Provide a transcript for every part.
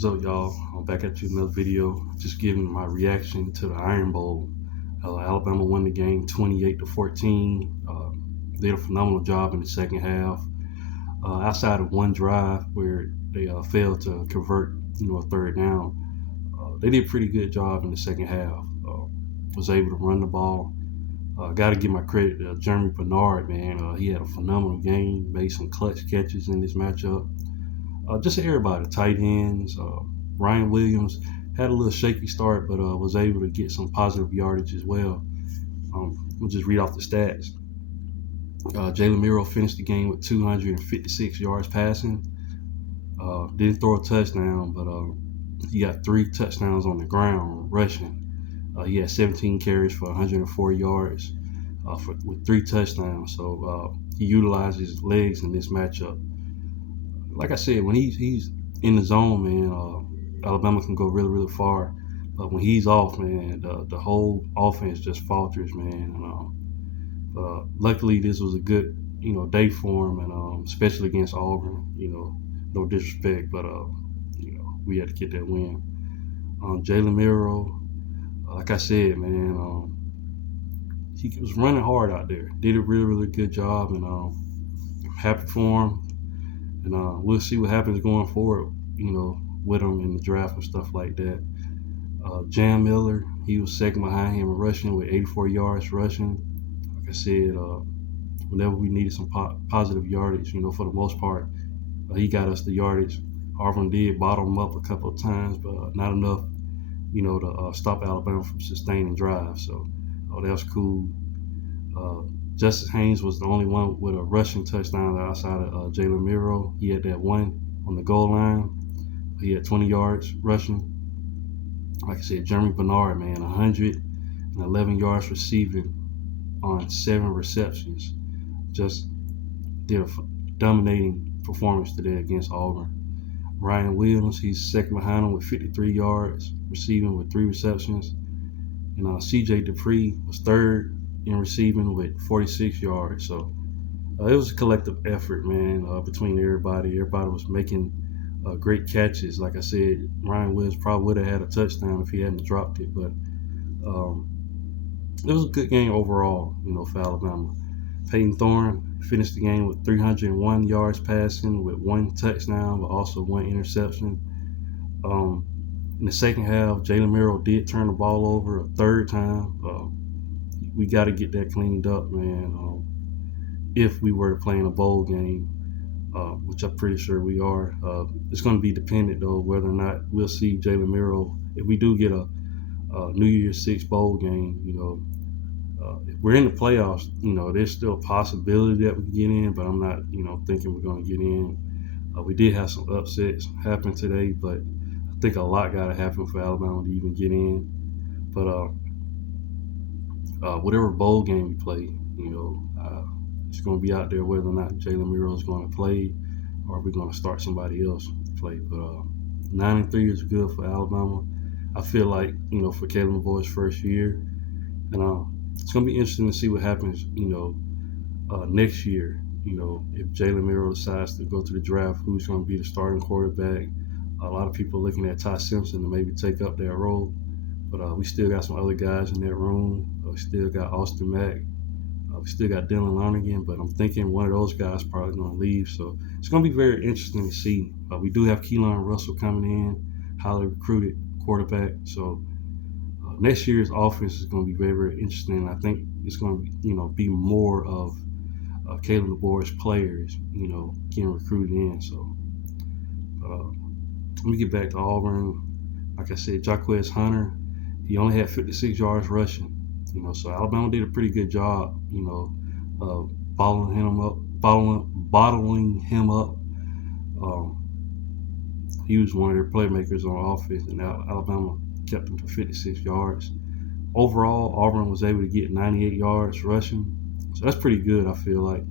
What's up, y'all? I'm back at you with another video. Just giving my reaction to the Iron Bowl. Alabama won the game 28-14. Did a phenomenal job in the second half. Outside of one drive where they failed to convert, a third down, they did a pretty good job in the second half. Was able to run the ball. Got to give my credit to Jeremy Bernard, man. He had a phenomenal game. Made some clutch catches in this matchup. Just everybody, tight ends. Ryan Williams had a little shaky start, but was able to get some positive yardage as well. We'll just read off the stats. Jalen Miro finished the game with 256 yards passing. Didn't throw a touchdown, but he got 3 touchdowns on the ground rushing. He had 17 carries for 104 yards with 3 touchdowns. So he utilized his legs in this matchup. Like I said, when he's in the zone, man, Alabama can go really, really far. But when he's off, man, the whole offense just falters, man. And luckily, this was a good, day for him, and especially against Auburn. No disrespect, but we had to get that win. Jalen Miro, like I said, man, he was running hard out there. Did a really, really good job, and I'm happy for him. And we'll see what happens going forward, with him in the draft and stuff like that. Jam Miller, he was second behind him in rushing with 84 yards rushing. Like I said, whenever we needed some positive yardage, for the most part, he got us the yardage. Auburn did bottom him up a couple of times, but not enough, to stop Alabama from sustaining drives. So that was cool. Justice Haynes was the only one with a rushing touchdown outside of Jalen Miro. He had that one on the goal line. He had 20 yards rushing. Like I said, Jeremy Bernard, man, 111 yards receiving on 7 receptions. Just did a dominating performance today against Auburn. Ryan Williams, he's second behind him with 53 yards receiving with 3 receptions. And CJ Dupree was third in receiving with 46 yards. So it was a collective effort, man, between everybody. Everybody was making great catches. Like I said, Ryan Williams probably would have had a touchdown if he hadn't dropped it. But it was a good game overall, for Alabama. Peyton Thorne finished the game with 301 yards passing with 1 touchdown, but also 1 interception. In the second half, Jalen Miro did turn the ball over a third time. We got to get that cleaned up, man, if we were to play in a bowl game, which I'm pretty sure we are. It's going to be dependent, though, whether or not we'll see Jalen Miro. If we do get a New Year's Six bowl game, if we're in the playoffs, there's still a possibility that we can get in, but I'm not, thinking we're going to get in. We did have some upsets happen today, but I think a lot got to happen for Alabama to even get in. But whatever bowl game we play, it's going to be out there whether or not Jalen Miro is going to play or we're going to start somebody else to play. But 9-3 is good for Alabama. I feel like, for Kalen Deboer's first year. And it's going to be interesting to see what happens, next year. If Jalen Miro decides to go to the draft, who's going to be the starting quarterback. A lot of people looking at Ty Simpson to maybe take up that role. But we still got some other guys in that room. We still got Austin Mack. We still got Dylan Lonergan, but I'm thinking one of those guys probably going to leave. So it's going to be very interesting to see. We do have Keelan Russell coming in, highly recruited quarterback. So next year's offense is going to be very, very interesting. I think it's going to, be more of Kalen Deboer's players, getting recruited in. So let me get back to Auburn. Like I said, Jaquez Hunter, he only had 56 yards rushing. So Alabama did a pretty good job, bottling him up. He was one of their playmakers on offense, and Alabama kept him to 56 yards. Overall, Auburn was able to get 98 yards rushing. So that's pretty good, I feel like.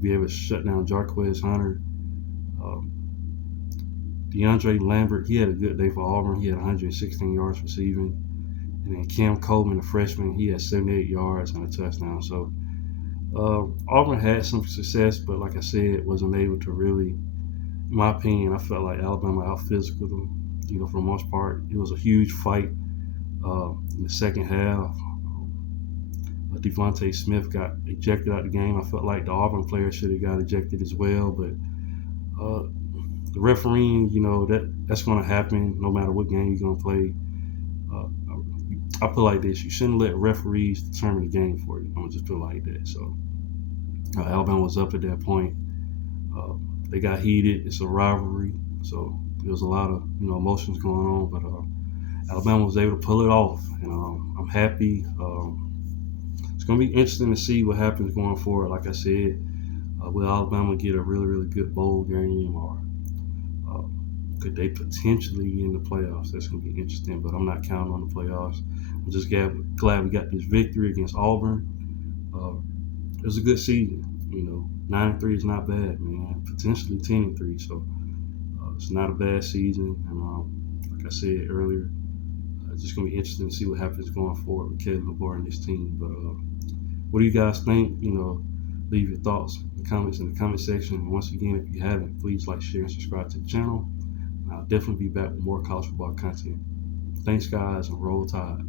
Be able to shut down Jaquez Hunter. DeAndre Lambert, he had a good day for Auburn. He had 116 yards receiving. And then Cam Coleman, the freshman, he had 78 yards and a touchdown. So Auburn had some success, but like I said, wasn't able to really, in my opinion, I felt like Alabama out-physicaled them. for the most part. It was a huge fight in the second half. Devontae Smith got ejected out of the game. I felt like the Auburn player should have got ejected as well, but the refereeing, that's going to happen no matter what game you're going to play. Uh, I put it like this: you shouldn't let referees determine the game for you. I'm gonna just put it like that. So Alabama was up at that point. Uh, they got heated. It's a rivalry, so there was a lot of emotions going on. But Alabama was able to pull it off, and I'm happy. It's gonna be interesting to see what happens going forward. Like I said, will Alabama get a really really good bowl game, or uh, could they potentially in the playoffs? That's gonna be interesting. But I'm not counting on the playoffs. I'm just glad we got this victory against Auburn. It was a good season. 9-3 is not bad, man. Potentially 10-3, so it's not a bad season. And like I said earlier, it's just gonna be interesting to see what happens going forward with Kalen Deboer and this team. But what do you guys think? Leave your thoughts in the comments in the comment section. And once again, if you haven't, please like, share, and subscribe to the channel. And I'll definitely be back with more college football content. Thanks, guys, and roll tide.